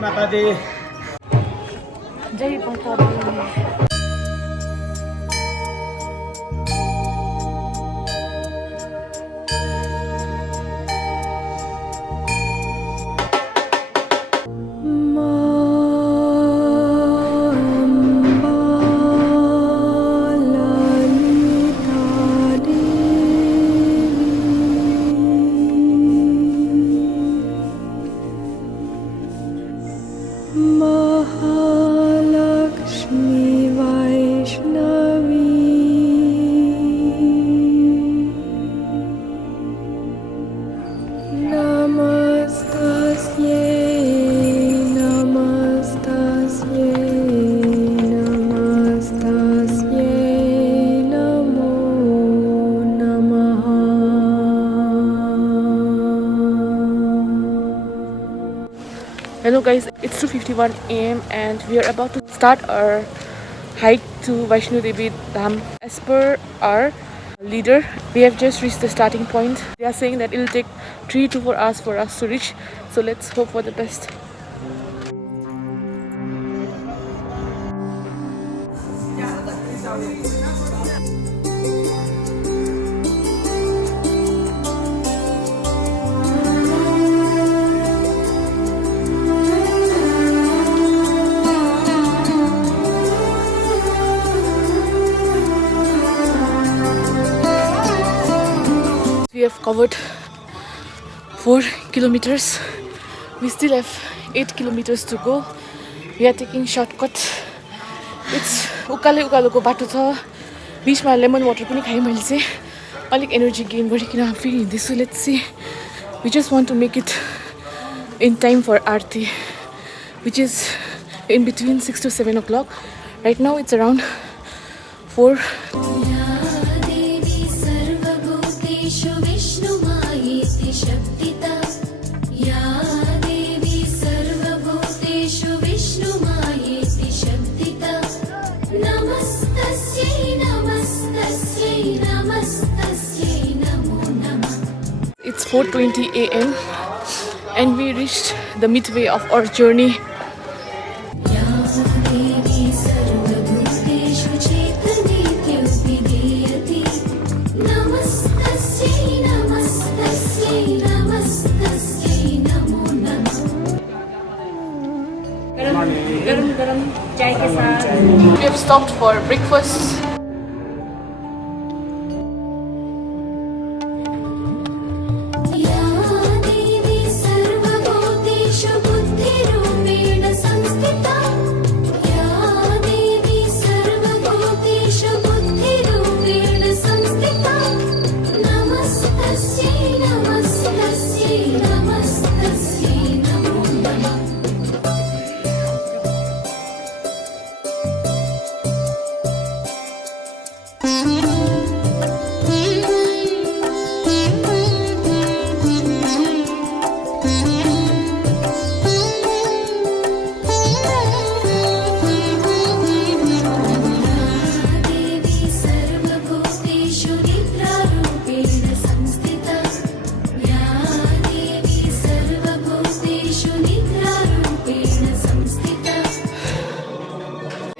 माता दी। जय माता दी। Hello guys, it's 2:51 AM and we are about to start our hike to Vaishno Devi Dham. As per our leader, we have just reached the starting point. They are saying that it will take 3 to 4 hours for us to reach, so let's hope for the best. We have covered 4 kilometers. We still have 8 kilometers to go. We are taking shortcut. It's ukalo ko bato cha. Bishma lemon water pani khai मैले चाहिँ अलिक energy gain गरिकन फेरि हिँड्दैछु. Let's see. We just want to make it in time for Aarti, which is in between 6 to 7 o'clock. Right now it's around 4. It's 4:20 AM and we reached the midway of our journey. We have stopped for breakfast.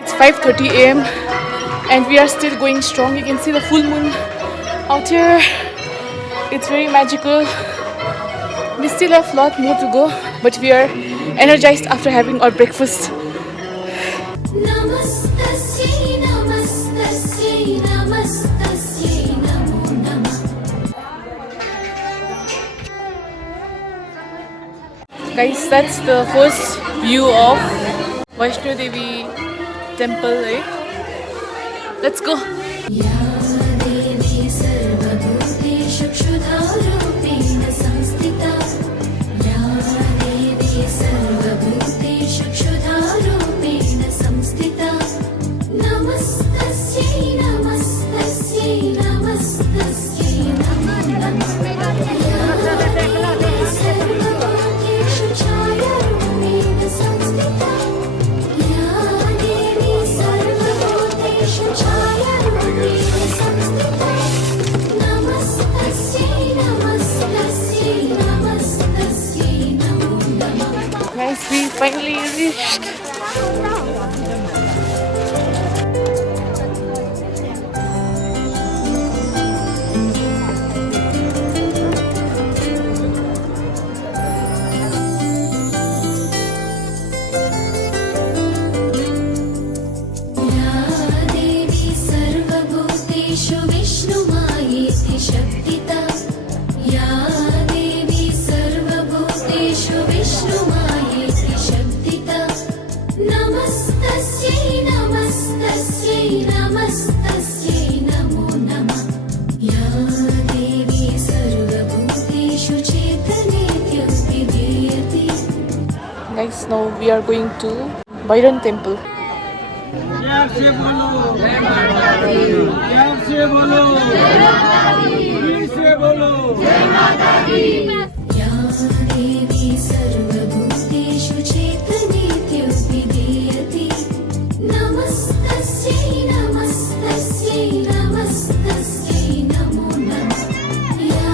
It's 5:30 AM and we are still going strong. You can see the full moon out here. It's very magical. We still have a lot more to go, but we are energized after having our breakfast. Guys, that's the first view of Vaishno Devi temple, eh? Let's go. Guys, we finally reached. Guys, now we are going to Bairan Temple. प्यार से बोलो जय माता दी प्यार से बोलो जय माता दी वीर से बोलो जय माता दी या देवी सर्वभूतेषु चेतनेत्युपीडयति नमस्तस्यै नमस्तस्यै नमस्तस्यै नमो नमः या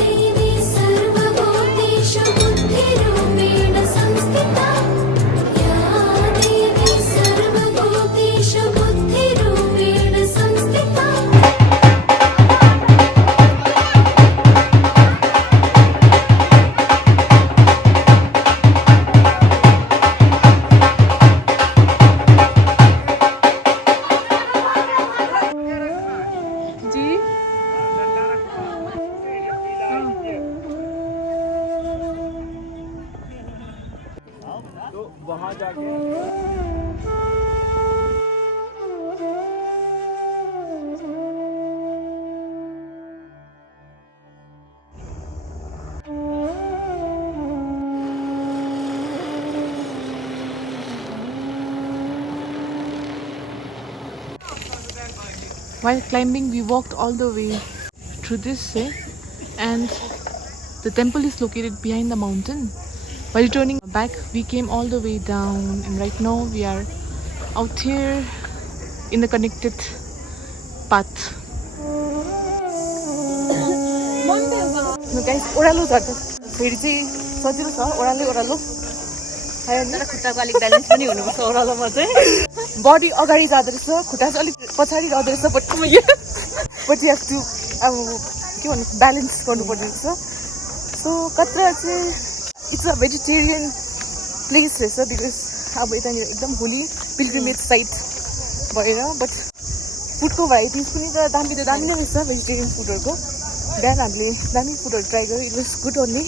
देवी सर्वभूतेषु बुद्धिरूपेण संस्थिता या देवी सर्वभूतेषु बुद्धिरूपेण संस्थिता जी तो वहाँ जाके While climbing, we walked all the way through this and the temple is located behind the mountain. While returning back, we came all the way down, and right now we are out here in the connected path. Guys, oralo jata. फेरि चाहिँ सजिलो छ ओरालो ओरालो तर खुट्टाको अलिक balance पनि हुनुपर्छ ओरालोमा चाहिँ बडी अगाडि जाँदो रहेछ खुट्टा चाहिँ अलिक पछाडि रहँदो रहेछ बट यु हेभ टु अब के भन्नु ब्यालेन्स गर्नुपर्ने रहेछ सो कत्रा चाहिँ इट्स अ भेजिटेरियन प्लेस रहेछ बिकज अब यतानिर एकदम होली पिलग्रिमेज साइट भएर बट फुडको भेराइटिज पनि त दामी नै रहेछ भेजिटेरियन फुडहरूको बिहान हामीले दामी फुडहरू ट्राई गर्यो इट वाज गुड ओन्ली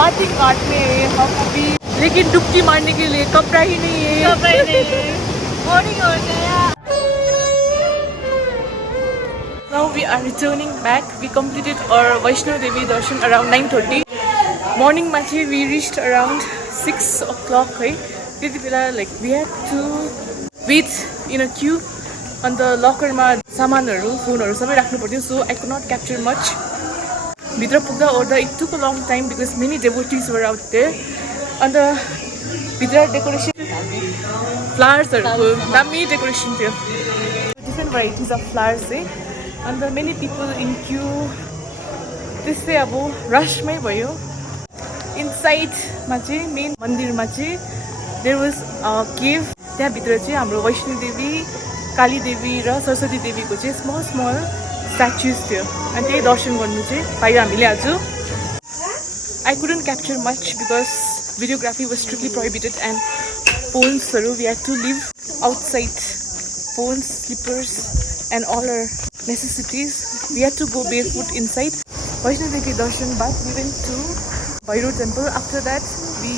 बाती घाट में हम अभी लेकिन डुबकी मारने के लिए कपड़ा ही नहीं है बोरिंग हो गया Now we are returning back. We completed our Vaishno Devi darshan around 9:30. Morning machi we reached around 6 o'clock. Like we had to wait in a queue on the locker ma samanharu phone haru sabai rakhnu parthyo so I could not capture much. Bitra pugda order it took a long time because many devotees were out there. And the Bitra decoration flowers are dami decoration there. Different varieties of flowers there. And the many people in queue. This say abo rush mai bhayo. Inside ma chahi main mandir ma chahi there was a cave. त्यहाँभित्र चाहिँ हाम्रो वैष्णो देवी, काली देवी र सरस्वती देवीको चाहिँ small small स्ट्याचुज थियो. अनि त्यही दर्शन गर्नु चाहिँ पायौँ हामीले आज. I couldn't capture much because videography was strictly prohibited and phones, we had to live outside. Phones, slippers and all our necessities. We had to go barefoot inside. Vaishno Devi darshan baad, we went to Bhairava temple. After that, we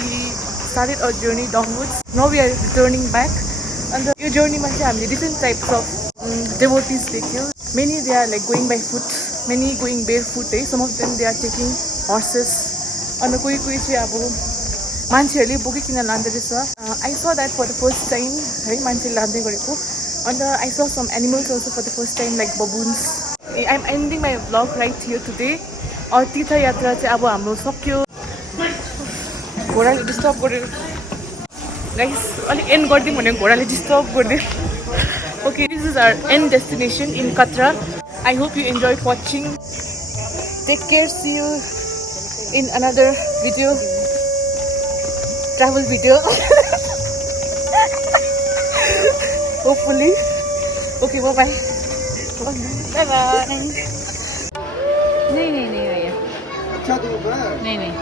started our journey downwards. Now we are returning back. And the journey ma chai hamile different types of devotees dekhyo. Many they are like going by foot, many going barefoot. Some of them they are taking horses. And koi chai abo मान्छेहरूले बोकिकन लाँदै रहेछ. I saw that for the first time है मान्छेले लाँदै गरेको. And I saw some animals also for the first time like baboons. I'm ending my vlog right here today. और तीर्थ यात्रा चाहिँ अब हाम्रो सक्यो. घोडाले डिस्टर्ब गर्यो गाइस. अलिक एन्ड गरिदिउँ भने घोडाले डिस्टर्ब गरिदियो. Okay, this is our end destination in Katra. I hope you enjoyed watching. Take care. See you in another video. Travel video. Hopefully. Okay, bye bye. Bye bye. नहीं नहीं नहीं भैया अच्छा दूर है नहीं नहीं